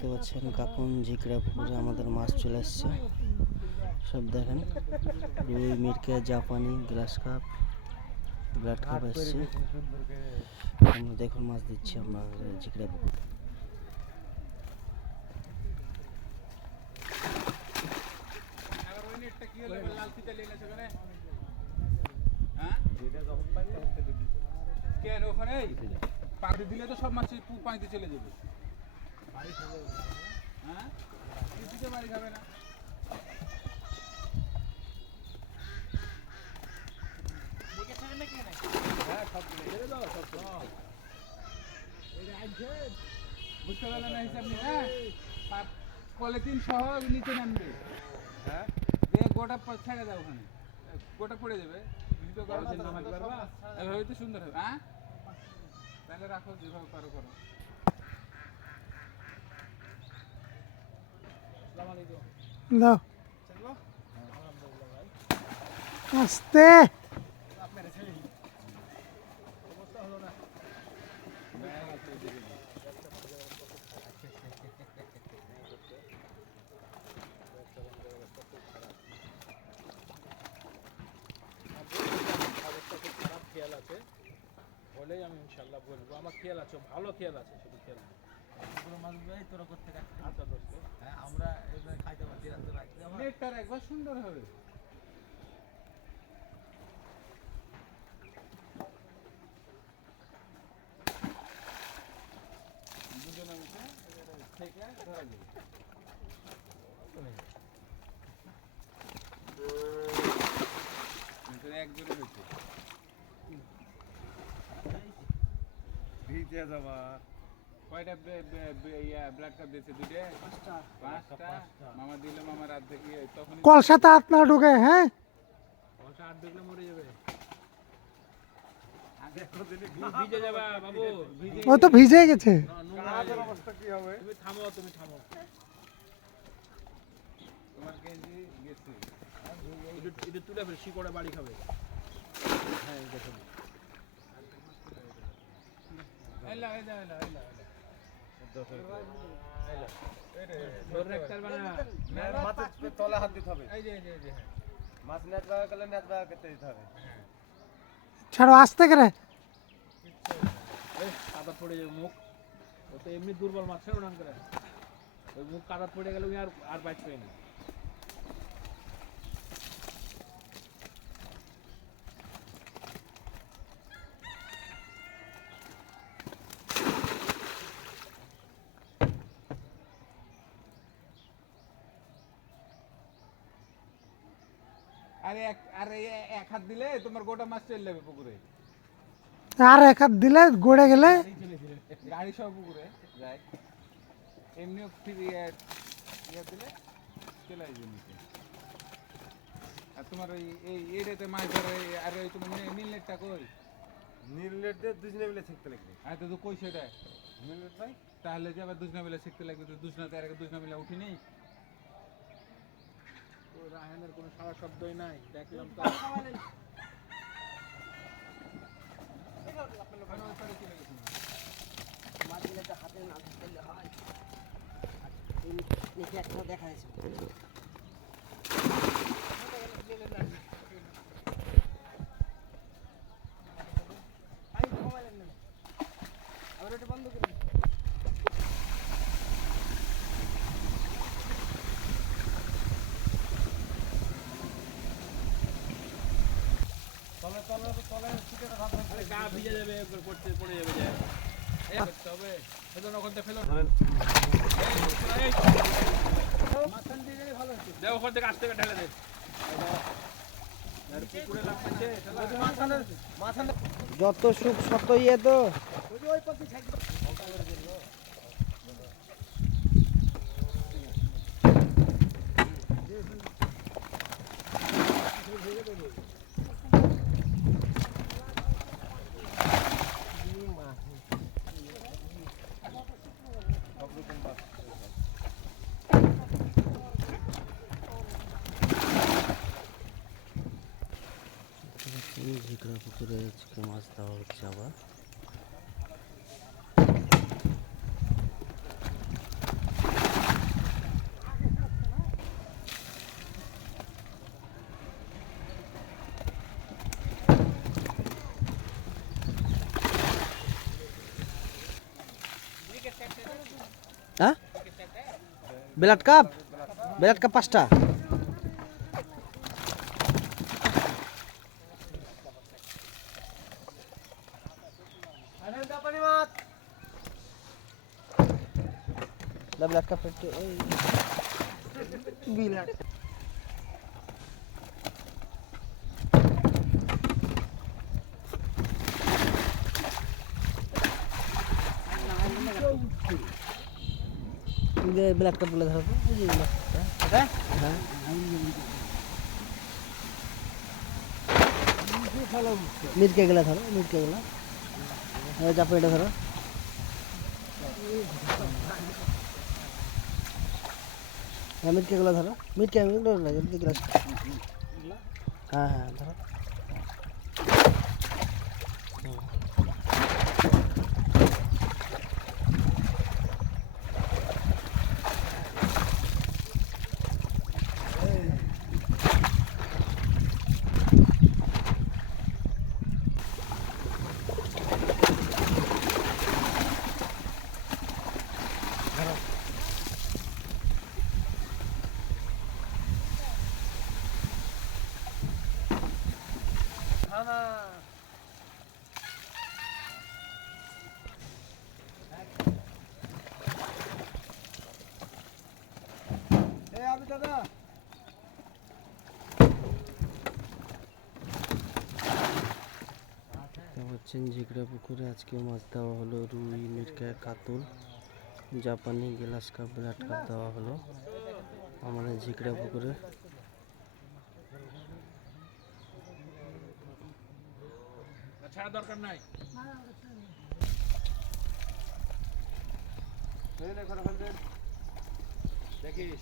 দেখতে পাচ্ছেন কাকুন ঝিকড়া পুকুরে আমাদের মাছ চলে আসছে। সব দেখেন রুই, মিরকে, জাপানি, গ্লাস কাপ, ব্লাড কাপ আসছে। আমরা দেখুন মাছ দিচ্ছি আমরা ঝিকড়া পুকুর। ওখানে পাড়ি দিলে তো সব মাছ পানিতে চলে যাবে। হ্যাঁ কিছুতে বাড়ি খাবে না। বুঝতে পারলেন না হিসাব নিয়ে? হ্যাঁ পলিথিন সহ নিচে নামবে। হ্যাঁ দিয়ে গোটা ছেড়ে দাও, ওখানে গোটা পড়ে যাবে। এভাবে তো সুন্দর হবে। হ্যাঁ তাহলে রাখো, যেভাবে পারো করো। দাও আস্তে খেয়াল আছে বলেই আমি ইনশাল্লাহ বলবো, আমার খেয়াল আছে, ভালো খেয়াল আছে, শুধু খেয়াল আছে। তোরা করতে আমরা খাইতে পারছি একবার সুন্দর হবে। দুজনে মিশে থেকে ধরা যাবে। একজনে হয়েছে ভিজে যাবা। কয়টা ব্লাড কাপ দিয়েছে? দুইটা? পাঁচটা। মামা দিল, মামা রাত থেকে তখন কলসাতে হাত না ঢুকে। হ্যাঁ কলসা হাত ঢুকলে মরে যাবে। ভিজে যাবা বাবু, ও তো ভিজে গেছে। অবস্থা কি হবে? তুমি থামো। তোমার গেঞ্জি গেছে, এটা তুলে ফেল, শিকড়ে বাড়ি খাবে। হ্যাঁ দেখো তলে হাত দিতে হবে। মাছ নেট লাগা গেলে নেট লাগা করতে দিতে হবে। ছাড়ো আস্তে করে। কাদা পড়ে যাবে মুখ, ও তো এমনি দুর্বল মাছ ছেড়ে উড়ান করে। ওই মুখ কাদা পড়ে গেলে আর বাইট পাই না। আরে এক হাত দিলে তোমার গোটা মাছ চলে যাবে পুকুরে। আর এক হাত দিলে গড়ে গেলে গাড়ি সব পুকুরে যায়। এমনিও ইয়ে দিলে চলে আসবে নিচে। আর তোমার ওই এটাতে মাছ ধরে, আর ওই তোমার নীল নেটটা কই? নীল নেট দিয়ে দুজনে মিলে শিখতে লাগবে। আর তো কই সেটা নীল নেট ভাই, তাহলে যে আবার দুজনে মিলে শিখতে লাগবে। তো দুজনাতে আর দুজনে মিলে উঠি নেই। রায়হানের কোনো সারা শব্দই নাই, দেখলাম তো। দেখা যাচ্ছে বন্ধ করে গা ভিজে যাবে, পড়ে যাবে। তবে ফেলুন ওখান থেকে, ফেলুন দেখ ওখান থেকে আসতে ঢেলে দে। যত সুখ শত ইয়ে তো ঝিকড়া পুকুরে মাছ দেওয়া হচ্ছে আবার। হ্যাঁ ব্লাড কাপ 5টা। ব্লাড কাপ বিলাট ব্লাড কাপ গুলো ধরো হ্যাঁ মিরকে গেলা ধরো চাপা এটা ধরো হ্যাঁ মিটকে গুলো ধরো মিটকে গ্লাস হ্যাঁ ধরো হচ্ছেন ঝিকড়া পুকুরে আজকে মাছ দেওয়া হলো রুই মিরকা কাতল জাপানি গ্লাস কাপ ব্লাড কাপ দেওয়া হলো আমাদের ঝিকড়া পুকুরে। ছাড়া দরকার নাই দেখিস